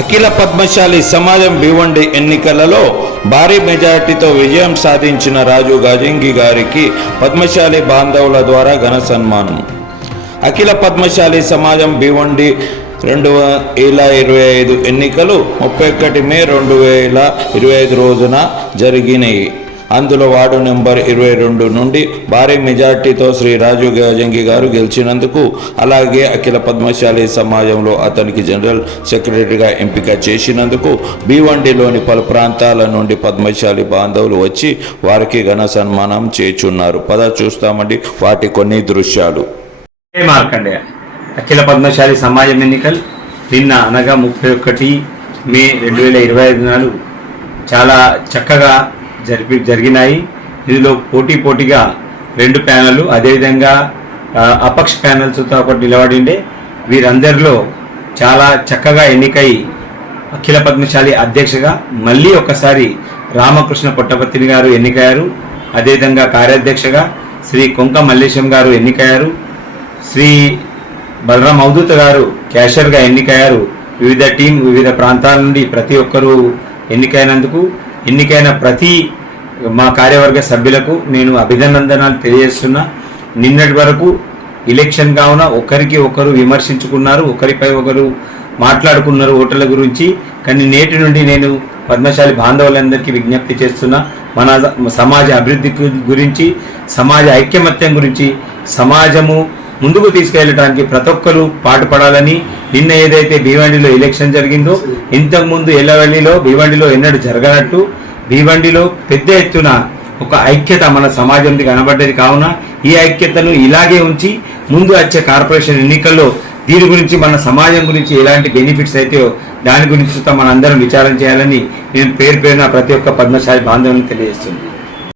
అఖిల పద్మశాలి సమాజం భివండి ఎన్నికలలో భారీ మెజార్టీతో విజయం సాధించిన రాజు గజంగి గారికి పద్మశాలి బాంధవుల ద్వారా ఘన సన్మానం. అఖిల పద్మశాలి సమాజం భివండి రెండు వేల ఇరవై ఐదు ఎన్నికలు ముప్పై ఒకటి మే రెండు వేల ఇరవై ఐదు రోజున జరిగినాయి. అందులో వార్డు నెంబర్ ఇరవై రెండు నుండి భారీ మెజార్టీతో శ్రీ రాజు గజంగి గారు గెలిచినందుకు అలాగే అఖిల పద్మశాలి సమాజంలో అతనికి జనరల్ సెక్రటరీగా ఎంపిక చేసినందుకు భీవండిలోని పలు ప్రాంతాల నుండి పద్మశాలి బాంధవులు వచ్చి వారికి ఘన సన్మానం చేచున్నారు. పద చూస్తామండి వాటి కొన్ని దృశ్యాలు. అఖిల పద్మశాలి సమాజం ఎన్నికలు నిన్న అనగా ముప్పై ఒకటి మే రెండు వేల ఇరవై ఐదు నాడు చాలా చక్కగా జరిపి జరిగినాయి. ఇందులో పోటీ పోటీగా రెండు ప్యానెల్ అదేవిధంగా అపక్ష ప్యానెల్స్తో ఒకటి నిలబడిండే వీరందరిలో చాలా చక్కగా ఎన్నికై అఖిల పద్మశాలి అధ్యక్షగా మళ్ళీ ఒకసారి రామకృష్ణ పుట్టపర్తిని గారు ఎన్నికయ్యారు. అదేవిధంగా కార్యాధ్యక్షగా శ్రీ కొంక మల్లేశం గారు ఎన్నికయ్యారు. శ్రీ బలరాం అవధూత గారు క్యాషియర్గా ఎన్నికయ్యారు. వివిధ టీం వివిధ ప్రాంతాల నుండి ప్రతి ఒక్కరూ ఎన్నికైనందుకు ఎన్నికైన ప్రతి మా కార్యవర్గ సభ్యులకు నేను అభినందనాలు తెలియజేస్తున్నా. నిన్నటి వరకు ఎలక్షన్ కావున ఒకరికి ఒకరు విమర్శించుకున్నారు ఒకరిపై ఒకరు మాట్లాడుకున్నారు ఓటర్ల గురించి. కానీ నేటి నుండి నేను పద్మశాలి బాంధవులందరికీ విజ్ఞప్తి చేస్తున్నా మన సమాజ అభివృద్ధి గురించి సమాజ ఐక్యమత్యం గురించి సమాజము ముందుకు తీసుకెళ్ళడానికి ప్రతి ఒక్కరు పాటుపడాలని నిన్న ఏదైతే భీవండిలో ఎలక్షన్ జరిగిందో ఇంతకుముందు ఎల్లవెల్లిలో భీవండిలో ఎన్నడూ జరగనట్టు భీవండిలో పెద్ద ఎత్తున ఒక ఐక్యత మన సమాజంది కనబడ్డది కావున ఈ ఐక్యతను ఇలాగే ఉంచి ముందు వచ్చే కార్పొరేషన్ ఎన్నికల్లో దీని గురించి మన సమాజం గురించి ఎలాంటి బెనిఫిట్స్ అయితే దాని గురించి మన అందరం విచారం చేయాలని నేను పేరు పేరున ప్రతి ఒక్క పద్మశాలి బాంధవులను తెలియజేస్తున్నాను.